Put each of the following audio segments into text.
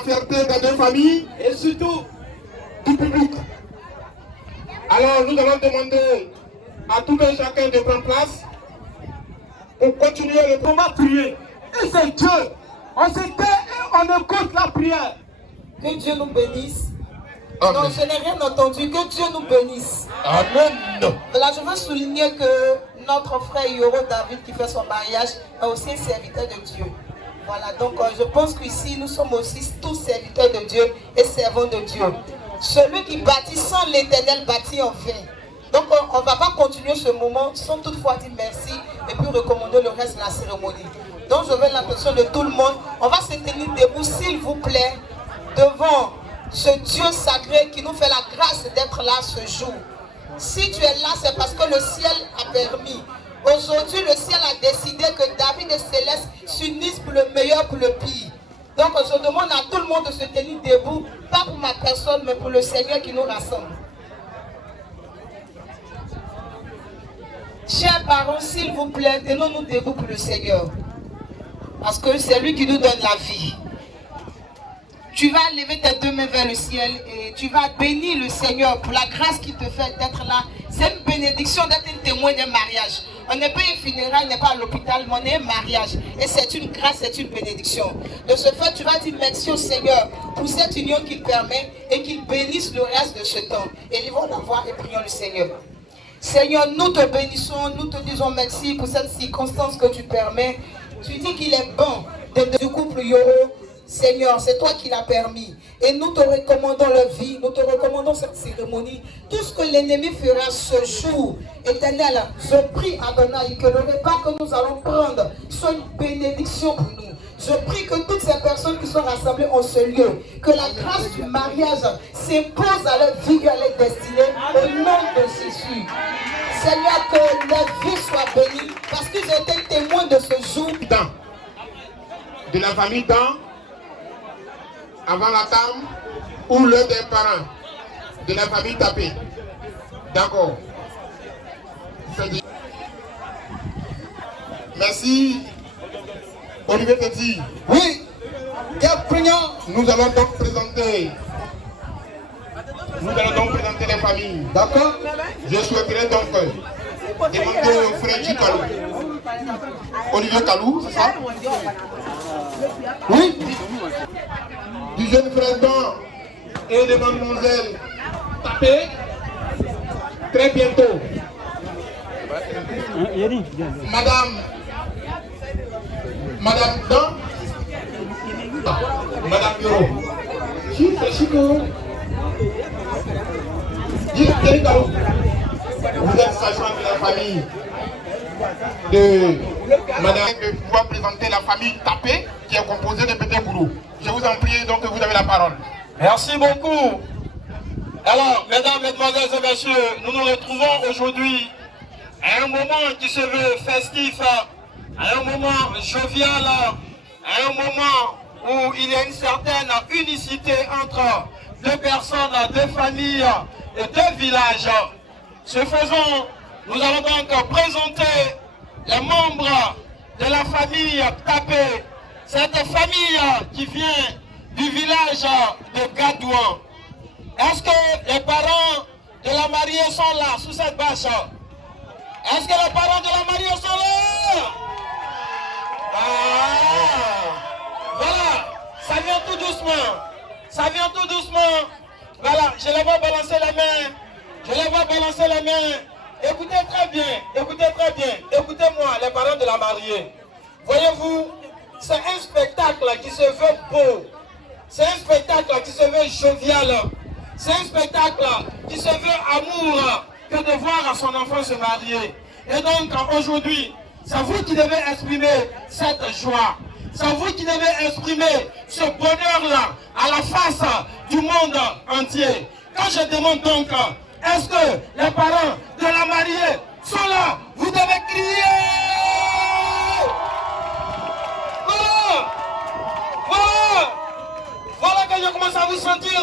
la fierté des deux familles et surtout du public. Alors nous allons demander à tout un chacun de prendre place pour continuer le combat prier. Et c'est Dieu. On se tait et on écoute la prière. Que Dieu nous bénisse. Amen. Non, je n'ai rien entendu. Que Dieu nous bénisse. Amen. Là, je veux souligner que notre frère Yoro David qui fait son mariage est aussi un serviteur de Dieu. Voilà, donc je pense qu'ici, nous sommes aussi tous serviteurs de Dieu et servants de Dieu. Celui qui bâtit sans l'Éternel bâtit en vain. Donc on ne va pas continuer ce moment sans toutefois dire merci et puis recommander le reste de la cérémonie. Donc je veux l'attention de tout le monde. On va se tenir debout, s'il vous plaît, devant ce Dieu sacré qui nous fait la grâce d'être là ce jour. Si tu es là, c'est parce que le ciel a permis. Aujourd'hui, le ciel a décidé que David et Céleste s'unissent pour le meilleur, pour le pire. Donc je demande à tout le monde de se tenir debout, pas pour ma personne, mais pour le Seigneur qui nous rassemble. Chers parents, s'il vous plaît, tenons-nous debout pour le Seigneur. Parce que c'est lui qui nous donne la vie. Tu vas lever tes deux mains vers le ciel et tu vas bénir le Seigneur pour la grâce qu'il te fait d'être là. C'est une bénédiction d'être un témoin d'un mariage. On n'est pas un funérail, on n'est pas à l'hôpital, mais on est un mariage. Et c'est une grâce, c'est une bénédiction. De ce fait, tu vas dire merci au Seigneur pour cette union qu'il permet et qu'il bénisse le reste de ce temps. Élevons la voix et prions le Seigneur. Seigneur, nous te bénissons, nous te disons merci pour cette circonstance que tu permets. Tu dis qu'il est bon du couple Yoro. Seigneur, c'est toi qui l'as permis. Et nous te recommandons leur vie, nous te recommandons cette cérémonie. Tout ce que l'ennemi fera ce jour, Éternel, je prie Adonai que le repas que nous allons prendre soit une bénédiction pour nous. Je prie que toutes ces personnes qui sont rassemblées en ce lieu, que la grâce du mariage s'impose à leur vie et à leur destinée au nom de Jésus. Seigneur, que leur vie soit bénie parce qu'ils ont été témoins de ce jour. De la famille dans, avant la table, ou l'un des parents de la famille tapée. D'accord. Merci. Olivier Petit. Oui. Nous allons donc présenter. Les familles. D'accord. Je souhaiterais donc demander au frère Kalou. Olivier Kalou, c'est ça? Oui. Du jeune frère Dan et de mademoiselle Tapé. Très bientôt. Madame Dan. Madame Yoro. C'est Chico. Vous êtes sachant de la famille de Madame, de pouvoir présenter la famille Tapé qui est composée de Pété Boulou. Je vous en prie, donc vous avez la parole. Merci beaucoup. Alors, mesdames, mesdemoiselles et messieurs, nous nous retrouvons aujourd'hui à un moment qui se veut festif, à un moment jovial, à un moment où il y a une certaine unicité entre deux personnes, deux familles et deux villages. Ce faisant, nous allons donc présenter les membres de la famille Tapé, cette famille qui vient du village de Gadouan. Est-ce que les parents de la mariée sont là, sous cette bâche? Est-ce que les parents de la mariée sont là? Voilà, ça vient tout doucement. Ça vient tout doucement. Voilà, je les vois balancer la main. Je les vois balancer la main. Écoutez très bien, écoutez très bien. Écoutez-moi, les parents de la mariée. Voyez-vous, c'est un spectacle qui se veut beau. C'est un spectacle qui se veut jovial. C'est un spectacle qui se veut amour que de voir son enfant se marier. Et donc, aujourd'hui, c'est vous qui devez exprimer cette joie. C'est vous qui devez exprimer ce bonheur-là à la face du monde entier. Quand je demande donc, est-ce que les parents de la mariée sont là? Vous devez crier! Voilà! Voilà! Voilà que je commence à vous sentir.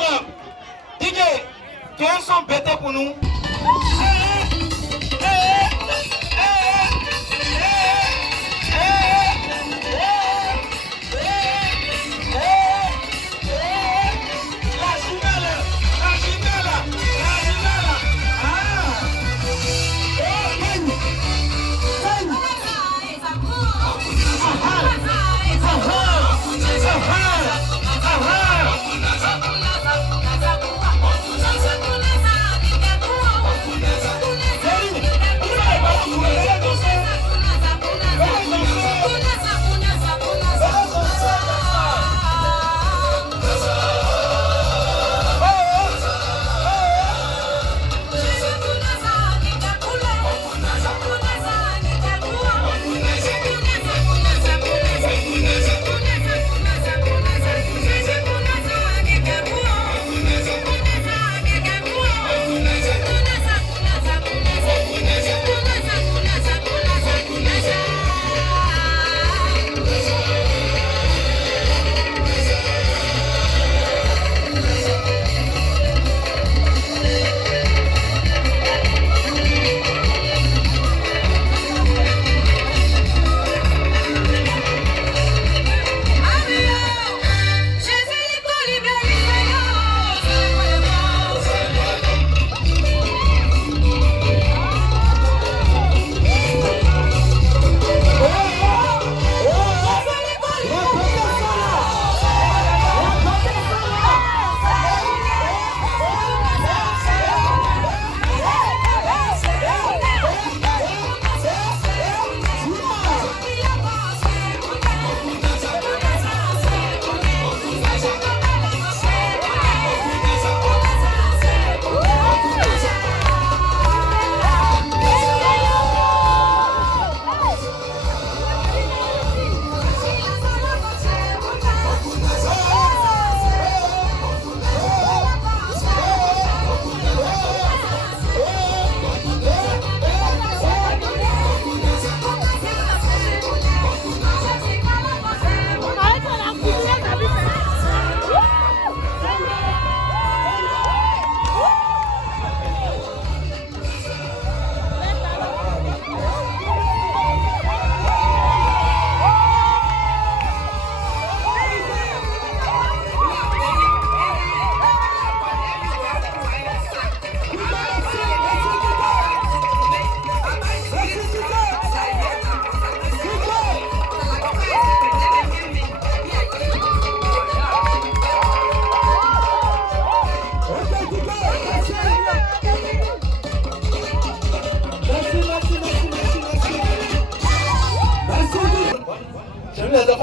DJ, tu as un son bêté pour nous?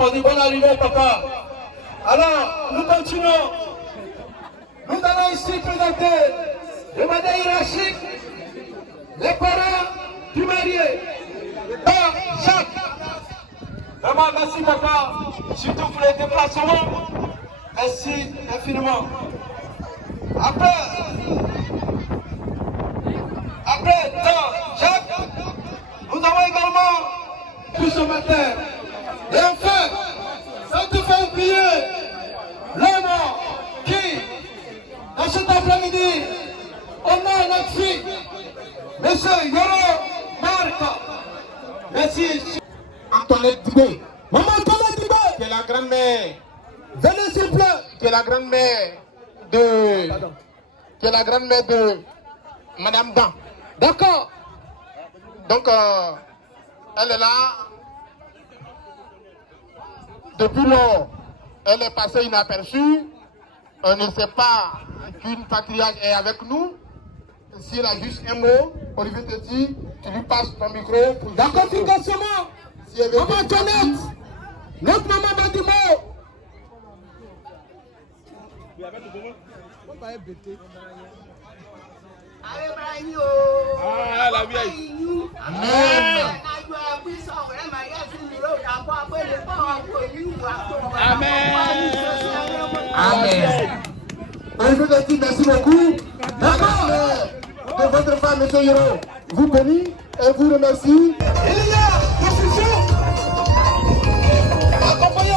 on dit bonne arrivée, papa. Alors, nous continuons. Nous allons ici présenter le madame hiérarchique, les parents du marié. Père Jacques. Vraiment, merci papa, surtout pour les déplacements. Merci infiniment. Après, Jacques, nous avons également tout ce matin. Et enfin, sans te faire oublier l'homme qui, dans cet après-midi, honore notre fille, monsieur Yoro Marc. Merci. Antoinette Dubé, Maman Antoinette Dubé, qui est la grand-mère, venez s'il vous plaît. qui est la grand-mère de Madame Dan. D'accord. Donc, elle est là. Depuis lors, elle est passée inaperçue. On ne sait pas qu'une patriarche est avec nous. Si elle a juste un mot, Olivier te dit, tu lui passes ton micro. Pour D'accord, efficacement. si elle veut Maman Antoinette, notre maman va dire mot. Ah, la vieille. Amen. Amen. Olivier te dit merci beaucoup. D'accord. De votre femme, M. Yoro, vous bénit et vous remercie. Il y a le futur. Accompagnez.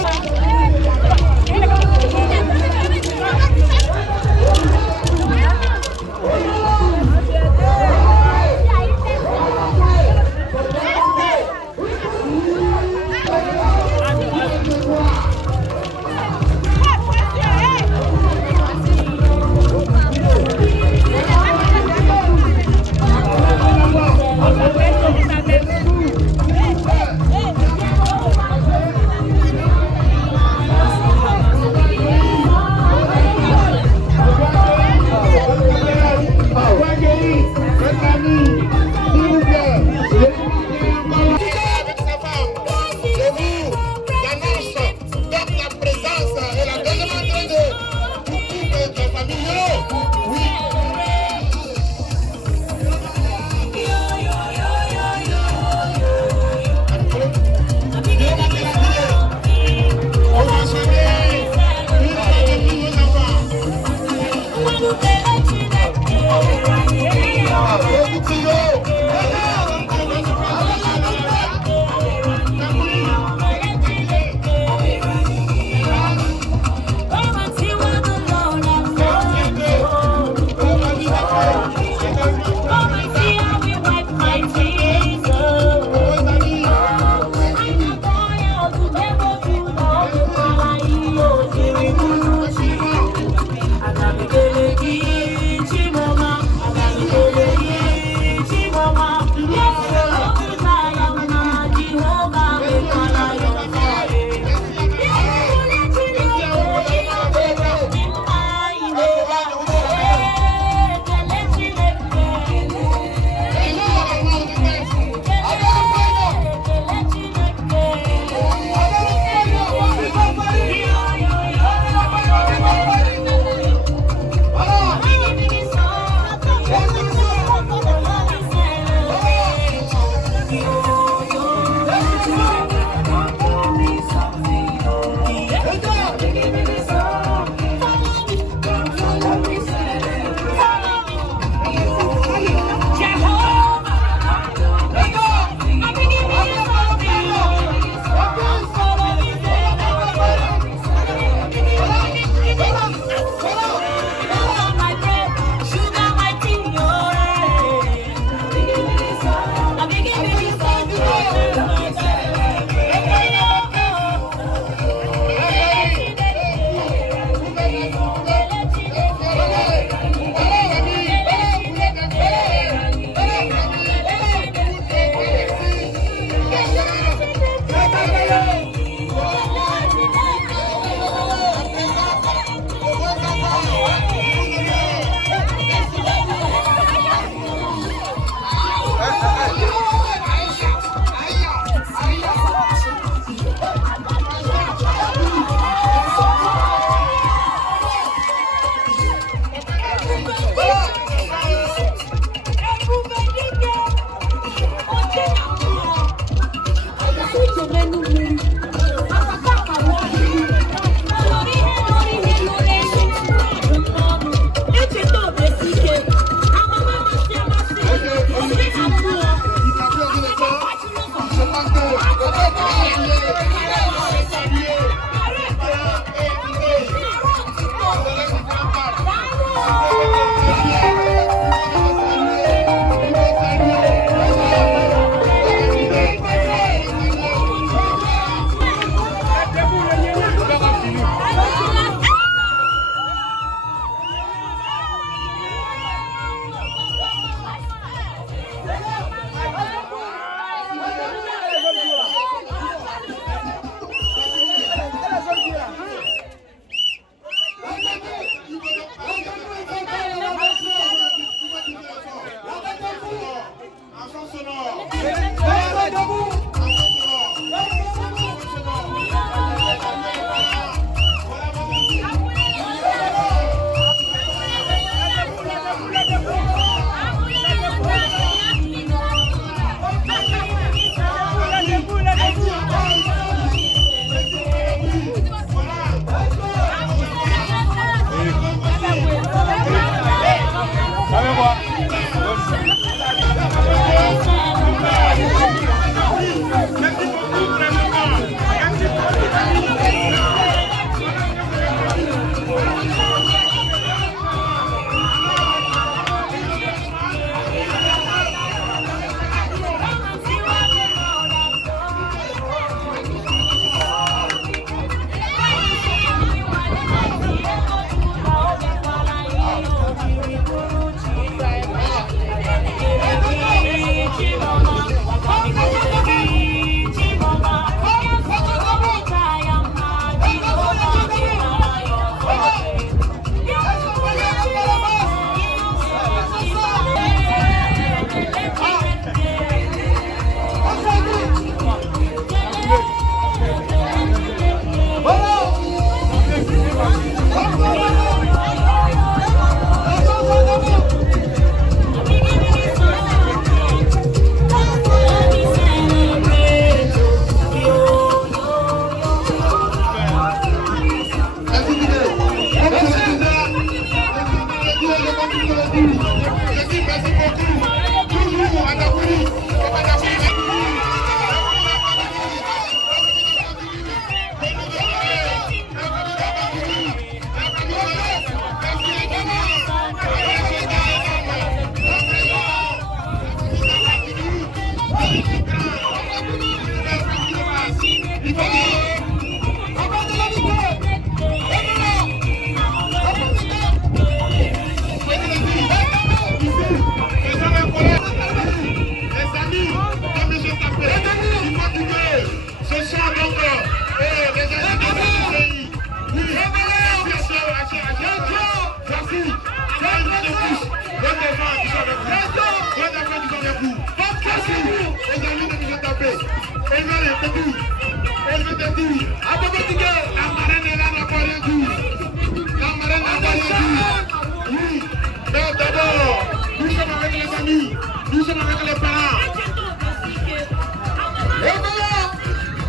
Nous sommes avec les parents.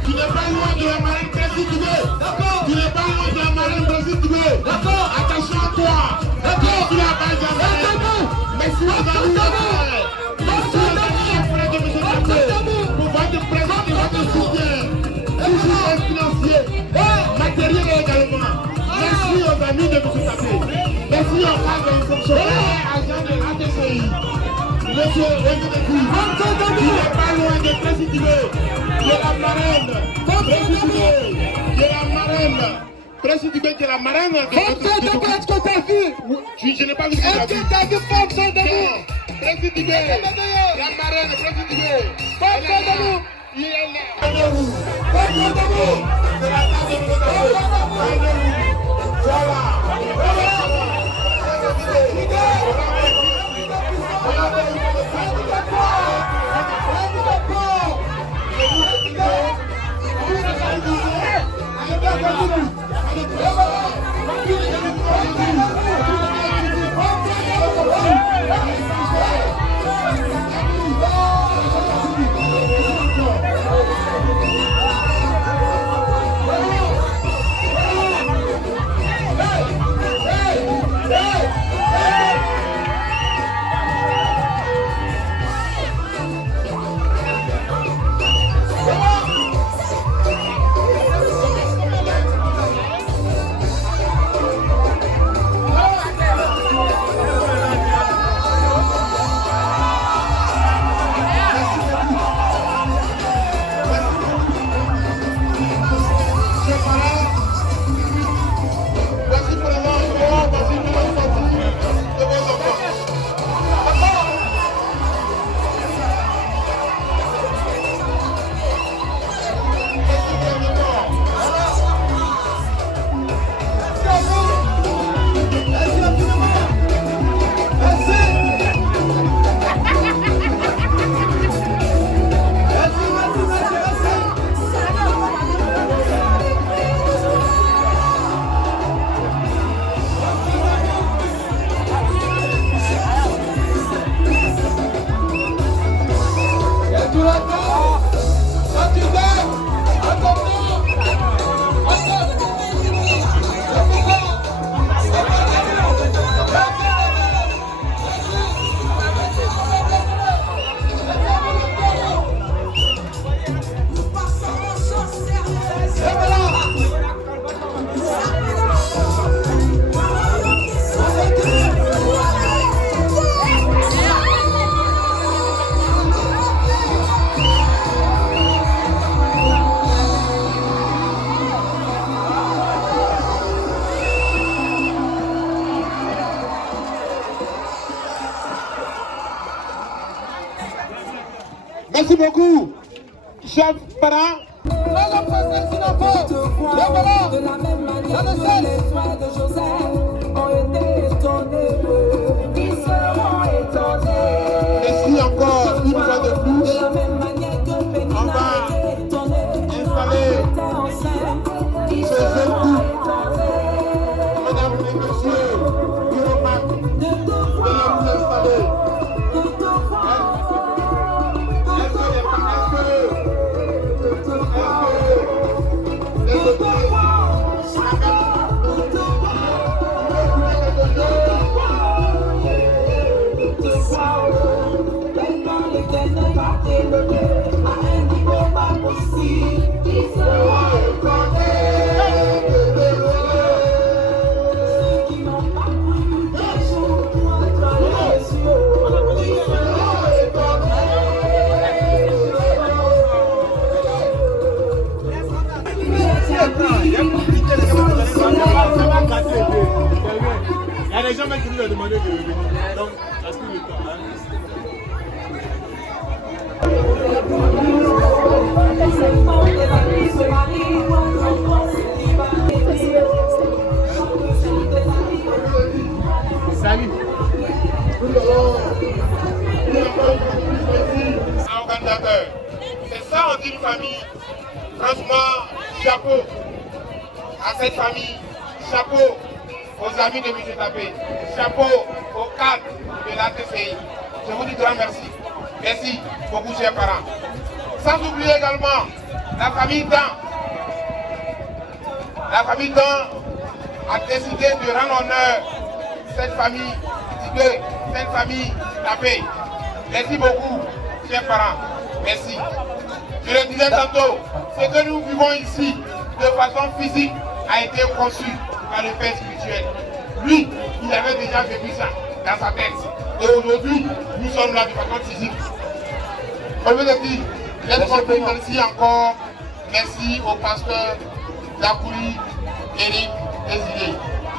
Tu n'es pas loin de la marraine présidée. D'accord. Tu n'es pas loin de la marraine présidée. D'accord. Attention à toi. D'accord. Tu n'as pas jamais. Merci aux amis. Merci aux amis frères de M. Tapé pour votre présence et votre soutien. Toujours financier, matériel également. Merci aux amis de M. Tapé. Merci aux frères de fonctionnaires, agents de l'ATCI. Monsieur Oyedekou, tu n'es pas loin de présidé. De la marraine, présidé, de la marraine, présidé de la marraine. Est-ce que tu as vu? Je n'ai pas vu. Est-ce que tu as vu Fontaine de nous? Présidé, la marraine, présidé. Fontaine de nous. Il est là. Fontaine de nous. C'est la table de voilà. Merci beaucoup, chers parents. De la même manière que les frères de Joseph ont été étonnés, ils seront étonnés. Merci encore une fois de plus. De la même manière que Pénina a été étonnée, installer était enceinte, ils ce seront jeune étonnés. Les gens qui nous ont demandé de venir, donc ça se trouve le temps. Salut. Organisateur, c'est ça on dit une famille. Franchement, chapeau à cette famille, chapeau aux amis de M. Tapé, chapeau aux cadres de la TCI. Je vous dis grand merci. Merci beaucoup, chers parents. Sans oublier également la famille Dan. La famille Dan a décidé de rendre honneur à cette famille, cette famille Tapé. Merci beaucoup, chers parents. Merci. Je le disais tantôt, ce que nous vivons ici de façon physique a été conçu par le Père spirituel. Lui, il avait déjà vécu ça dans sa tête. Et aujourd'hui, nous sommes là de façon physique. On veut dire, merci encore. Merci au pasteur Dakouri, Eric, Désiré.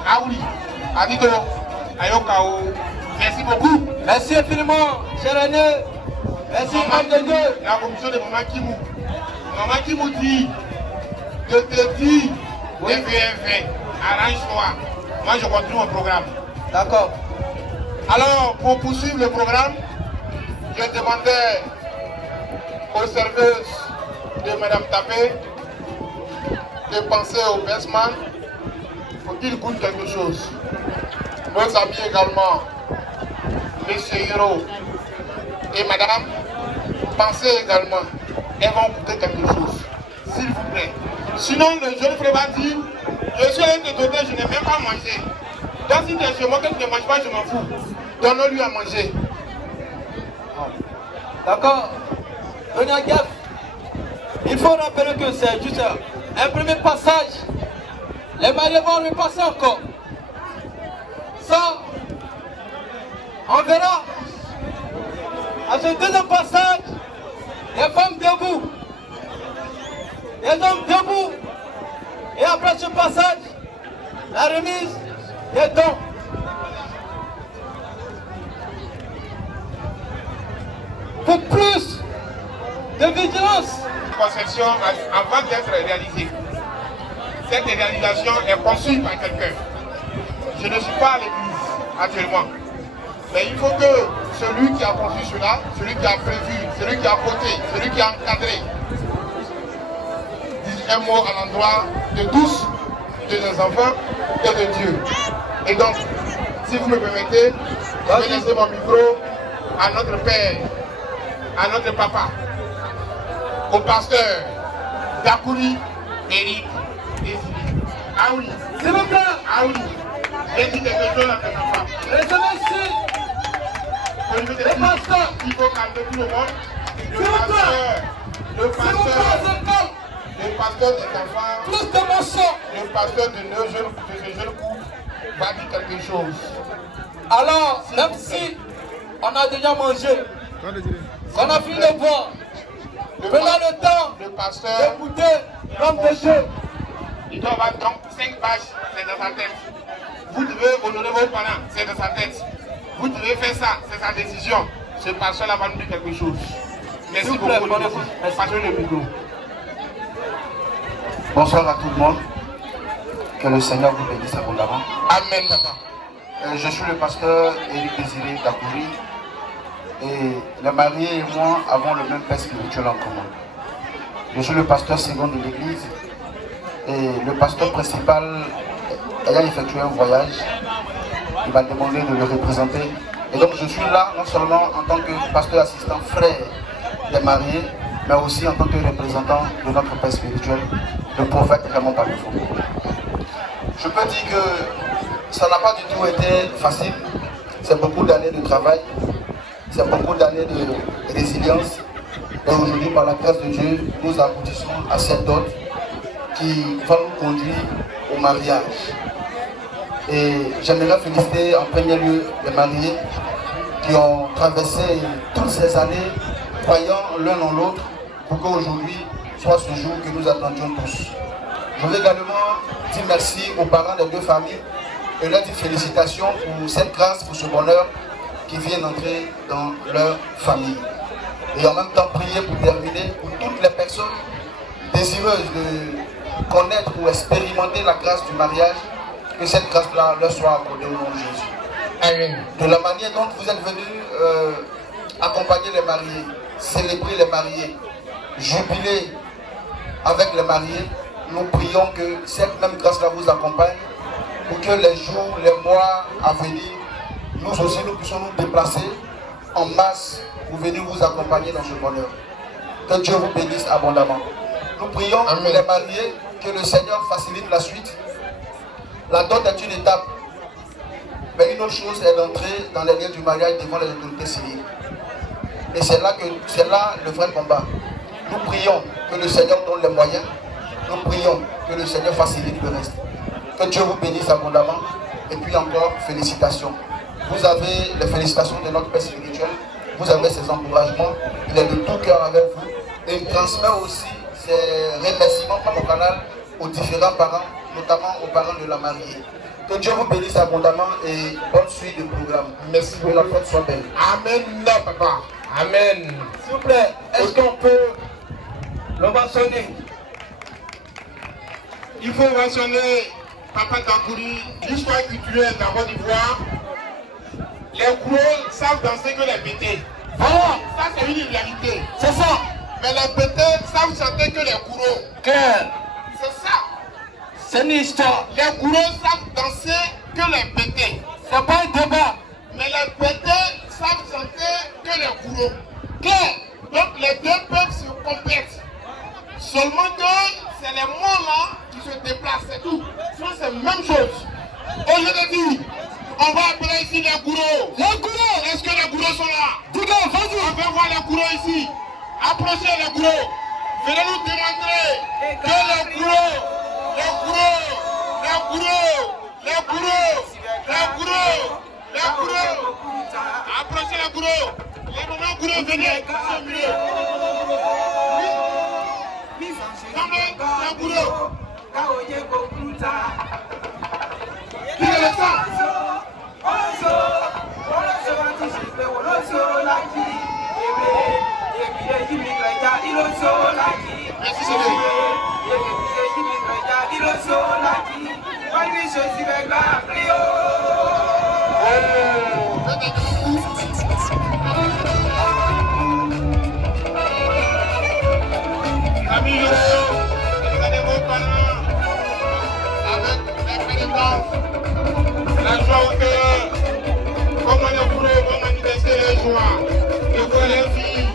Ah oui, Adito, Ayokao. Merci beaucoup. Merci infiniment, cher René. Merci, homme de Dieu. La commission de Maman Kimou. Maman Kimou dit, je te dis, arrange-toi. Moi, je continue mon programme. D'accord. Alors, pour poursuivre le programme, je demandais aux serveuses de Mme Tapé de penser au bestman pour qu'il goûte quelque chose. Nos amis également, M. Hiro et Madame, pensez également, elles vont goûter quelque chose, s'il vous plaît. Sinon, le jeune frère va dire, je suis un de donner, je n'ai même pas mangé. Donc si tu es chez moi, que tu ne manges pas, je m'en fous. Donne-lui à manger. D'accord. Donnez gaffe. Il faut rappeler que c'est juste un premier passage. Les mariés vont repasser encore. Ça, on verra. À ce deuxième passage, les femmes debout, les hommes debout. Et après ce passage, la remise des dons. Pour plus de vigilance. Conception avant d'être réalisée. Cette réalisation est conçue par quelqu'un. Je ne suis pas à l'église actuellement. Mais il faut que celui qui a conçu cela, celui qui a prévu, celui qui a voté, celui qui a encadré, dise un mot à l'endroit de tous, de nos enfants et de Dieu. Et donc, si vous me permettez, je vais laisser mon micro à notre père, à notre papa, au pasteur Dakouri, Eric, Désiré. Ah oui, S'il vous plaît, ah oui, j'ai dit quelque chose à tes enfants. restez ici. Il faut calmer tout le monde. Le pasteur des enfants, Plus d'émotion. le pasteur de ce jeune couple va dire quelque chose. Alors, même si on a déjà mangé, on a fini de boire, prenons le temps Le pasteur, d'écouter l'homme de Dieu. il doit avoir donc 5 pages, c'est dans sa tête. Vous devez honorer vos parents, c'est dans sa tête. Vous devez faire ça, c'est sa décision. Ce pasteur-là va nous dire quelque chose. Merci beaucoup. Passez le micro. Bonsoir à tout le monde. Que le Seigneur vous bénisse abondamment. Amen, papa. Je suis le pasteur Eric Désiré Dakouri. Et les mariés et moi avons le même père spirituel en commun. Je suis le pasteur second de l'église. Et le pasteur principal ayant effectué un voyage, il m'a demandé de le représenter. Et donc je suis là non seulement en tant que pasteur assistant frère des mariés, mais aussi en tant que représentant de notre père spirituel, le prophète Raymond Palefo. Je peux dire que ça n'a pas du tout été facile. C'est beaucoup d'années de travail, c'est beaucoup d'années de résilience. Et aujourd'hui, par la grâce de Dieu, nous aboutissons à cette dot qui va nous conduire au mariage. Et j'aimerais féliciter en premier lieu les mariés qui ont traversé toutes ces années, croyant l'un en l'autre, pour qu'aujourd'hui soit ce jour que nous attendions tous. Je veux également dire merci aux parents des deux familles et leur dire félicitations pour cette grâce, pour ce bonheur qui vient d'entrer dans leur famille. Et en même temps prier pour terminer pour toutes les personnes désireuses de connaître ou expérimenter la grâce du mariage, que cette grâce-là leur soit accordée au nom de Jésus. Amen. De la manière dont vous êtes venus accompagner les mariés, célébrer les mariés, jubiler avec les mariés, nous prions que cette même grâce-là vous accompagne pour que les jours, les mois à venir, nous aussi nous puissions nous déplacer en masse pour venir vous accompagner dans ce bonheur. Que Dieu vous bénisse abondamment. Nous prions pour les mariés, que le Seigneur facilite la suite. La dot est une étape, mais une autre chose est d'entrer dans les lieux du mariage devant les autorités civiles. Et c'est là le vrai combat. Nous prions que le Seigneur donne les moyens. Nous prions que le Seigneur facilite le reste. Que Dieu vous bénisse abondamment. Et puis encore, félicitations. Vous avez les félicitations de notre Père spirituel. Vous avez ses encouragements. Il est de tout cœur avec vous. Et il transmet aussi ses remerciements par le canal aux différents parents, notamment aux parents de la mariée. Que Dieu vous bénisse abondamment et bonne suite du programme. Merci pour la fête soit belle. Amen, papa. Amen. S'il vous plaît, est-ce qu'on peut l'ovationner? Il faut mentionner Papa Dankouri, l'histoire culturelle de la Côte d'Ivoire. Les gros savent danser que les bêtés. Voilà. Ça, c'est une réalité. C'est ça. Mais les bêtés savent chanter que les courants. C'est ça. C'est une histoire. Les courants savent danser que les bêtés. C'est pas un débat. Mais les bêtés savent chanter que les courants. Donc les deux peuples se complètent. Seulement que c'est les mots là qui se déplacent, c'est tout. Sinon c'est la même chose. Aujourd'hui, on va appeler ici les gourous. Les gourous. Est-ce que les gourous sont là? Dis-le, vas-y. On va voir les gourous ici. Approchez les gourous. Venez nous démontrer que les gourous, approchez les gourous. Les mamans gourous, venez. Amis, regardez vos parents avec les pénitences, la joie au cœur, comment les bourreaux vont manifester leur joie, de voir les filles.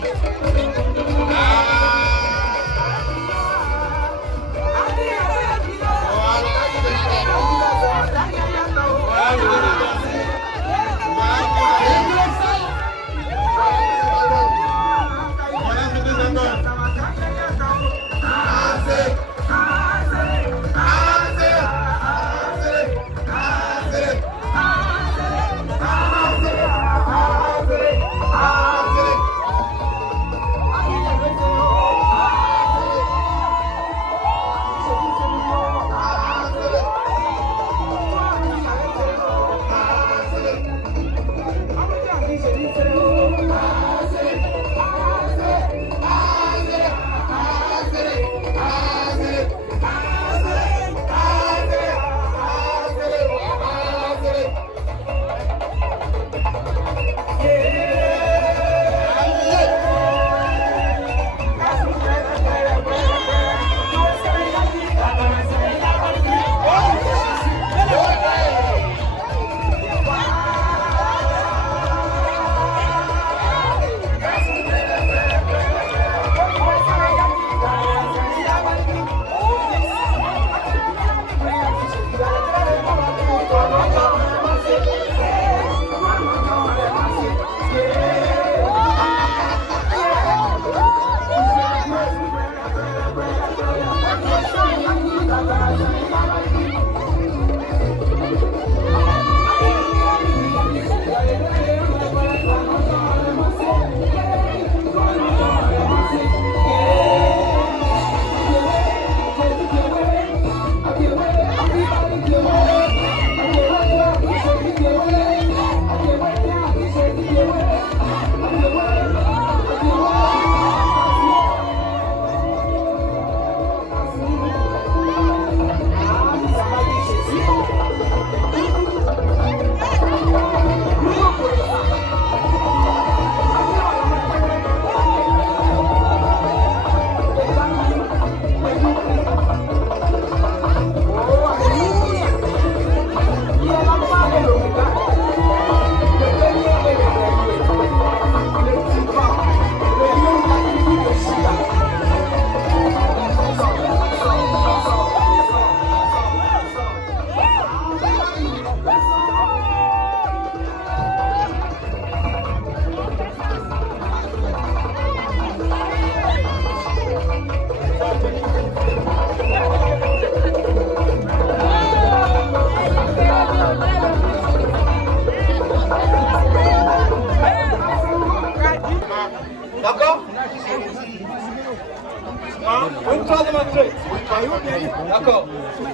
D'accord.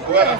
Voilà.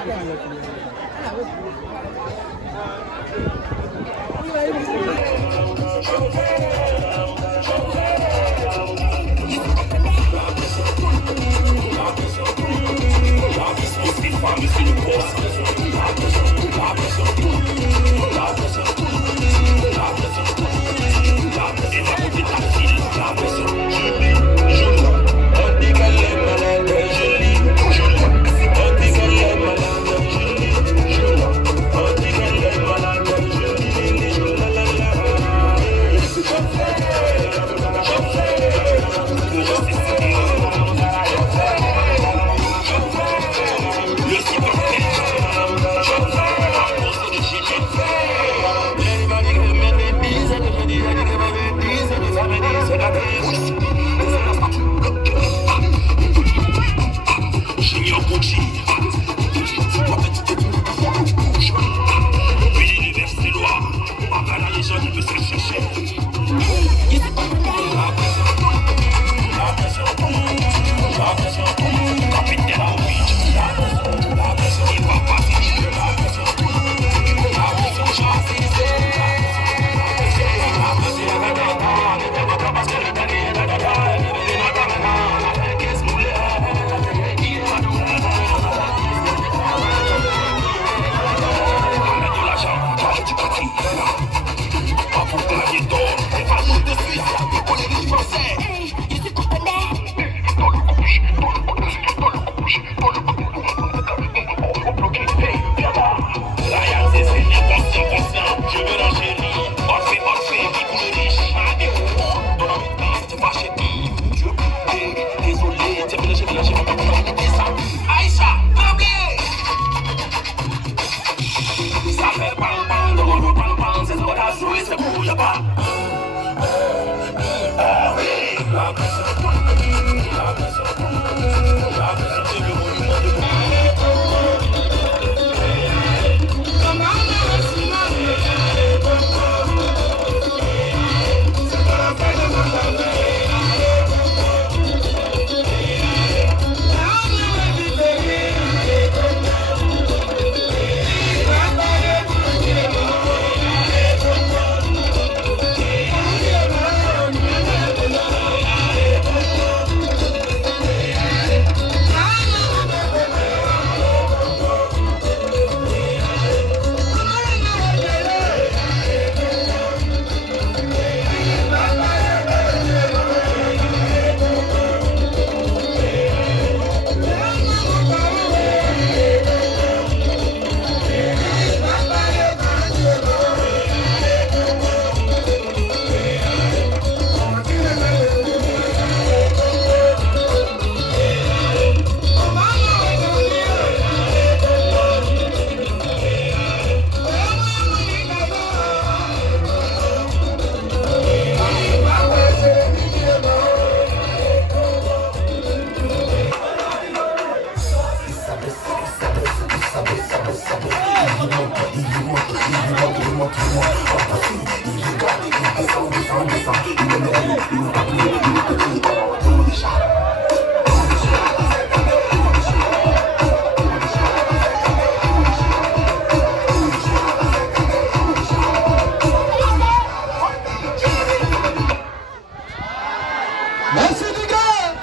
Merci les gars.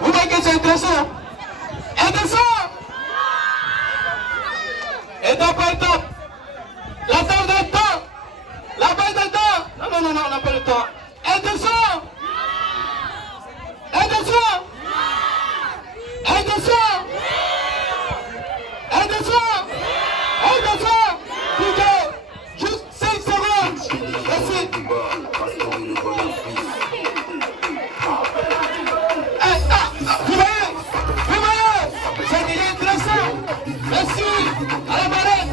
Vous voyez que c'est intéressant. Intéressant. Étape par étape. La salle de temps. La base de temps. Non, on n'a pas le temps. Intéressant. Intéressant. Intéressant. Intéressant. Intéressant. Plutôt. Juste 5 secondes. Merci. Vous voyez, c'est déjà intéressant. Merci, à la marraine.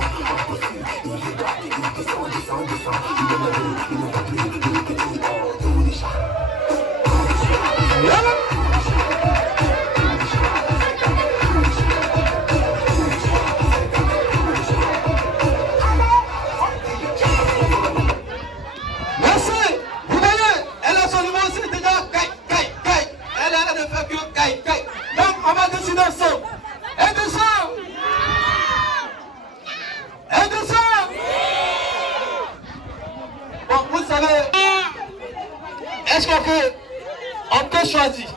Est-ce qu'on peut choisir?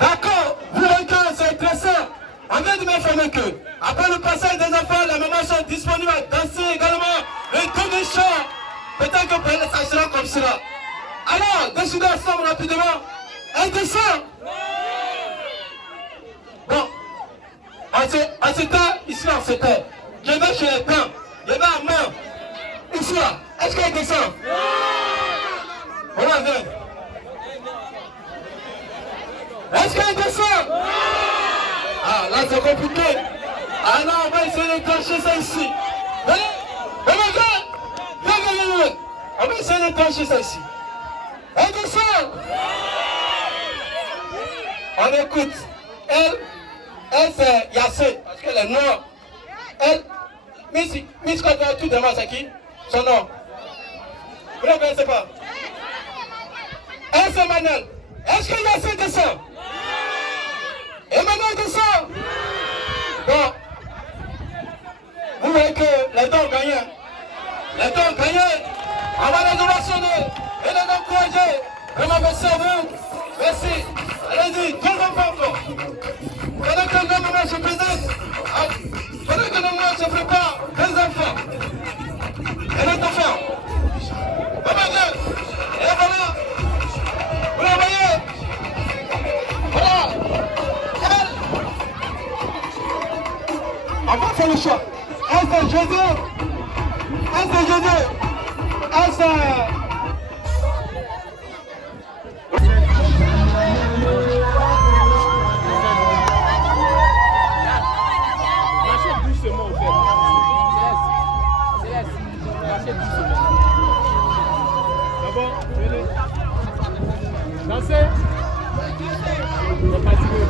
D'accord, vous voyez que c'est intéressant. On vient de m'informer que, après le passage des enfants, les mamans sont disponibles à danser également le dos de chant. Peut-être que ça sera comme cela. Alors, décidez ensemble rapidement. Un dessin. Bon, en ce temps, ici en ce temps, je vais chez les temps, je vais à main. Ici là, est-ce qu'il descend? Voilà, viens. Est-ce qu'il descend? Ah, là c'est compliqué. Ah non, on va essayer de trancher ça ici. Venez, venez. On va essayer de trancher ça ici. Elle descend. On écoute. Elle c'est Yassé, parce qu'elle est noire. Elle, Miss Quadra, tout demande c'est qui? Son nom. Vous ne connaissez pas? Elle c'est Manel. Est-ce que Yassé descend? Emmanuel descend. Bon. Vous voyez que les deux ont gagné. Les deux ont gagné. On va les ovationner et les encourager. Vraiment, merci à vous. Merci. Allez-y, deux enfants encore. Pendant que le gouvernement se présente, pendant que le gouvernement se prépare, deux enfants. Et les enfants. Et voilà. Vous la voyez? Voilà. On va faire le choix. Elle c'est José. Elle c'est José. Elle c'est... D'abord, venez. Dansez. On va fatiguer.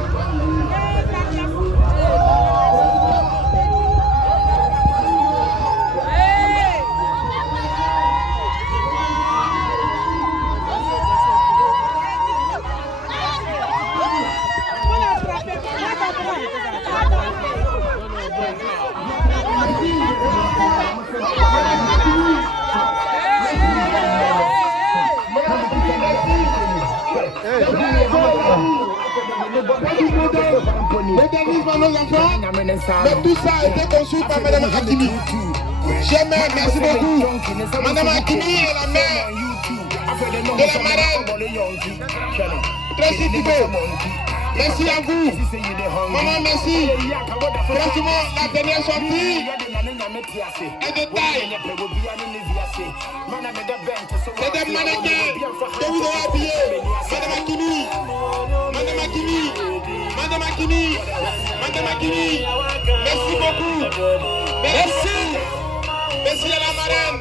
L'établissement de nos enfants, mais tout ça a été conçu par Mme Hakimi. Merci beaucoup. Mme Hakimi est la mère de la marraine. Très équipée. Merci à vous. Maman, merci. Franchement, la dernière sortie est de taille. C'est des mannequins que vous avez habillés. Madame Hakimi. Madame Hakimi. Madame Hakimi. Madame Hakimi. Merci beaucoup. Merci. Merci à la marraine.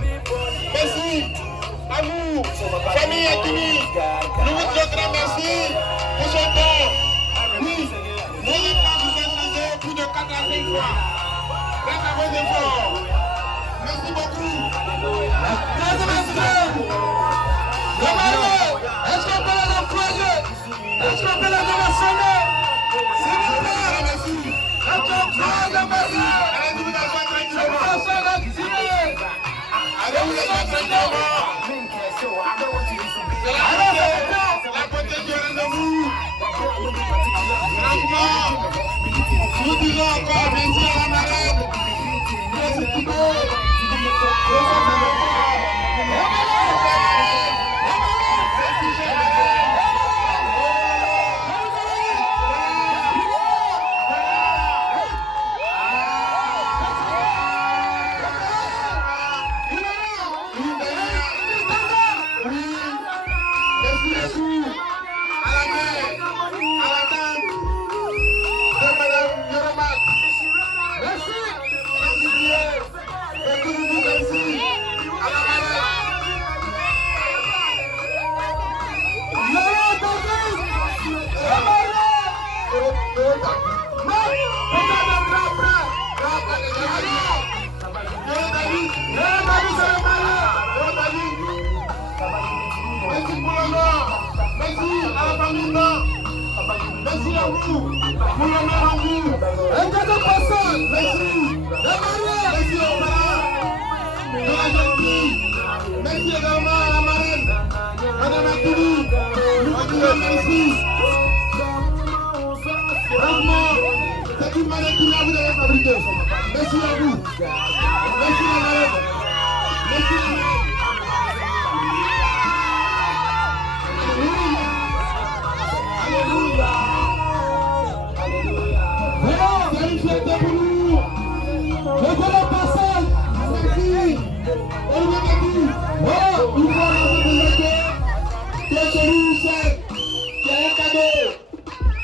Merci à vous, famille Hakimi. Nous vous disons grand merci pour ce don. Oui, nous vous faisons plus de 4 à 5 fois. Grâce à vos efforts. Merci beaucoup. Merci, monsieur. Est-ce qu'on peut les encourager? Est-ce qu'on peut les ovationner? S'il vous plaît, merci. Est-ce qu'on peut les merci? Allez-vous les asseoir tranquillement. Allez-vous les asseoir tranquillement. C'est la beauté du rendez-vous. Franchement, nous disons encore merci à la marraine. Merci beaucoup. Merci à vous, pour l'honneur rendu. Un cadeau personne, merci. Merci au parrain de la jeune fille. merci. Franchement, c'est une manette qui vous avez fabriquée. Merci à vous. Merci la manette. Merci la manette. Alléluia. Alléluia. C'est une fête pour nous. Le volet passage. Merci. On l'a dit. Oh, il faut représenter que celui qui a un cadeau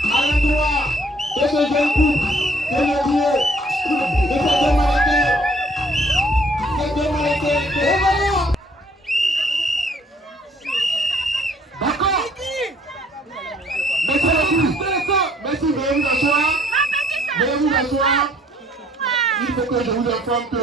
à l'endroit de ce jeune couple, de le Dieu, de cette humanité. Cette humanité. D'accord. Merci beaucoup. Merci, veuillez vous asseoir. Veuillez vous asseoir. Il faut que je vous informe que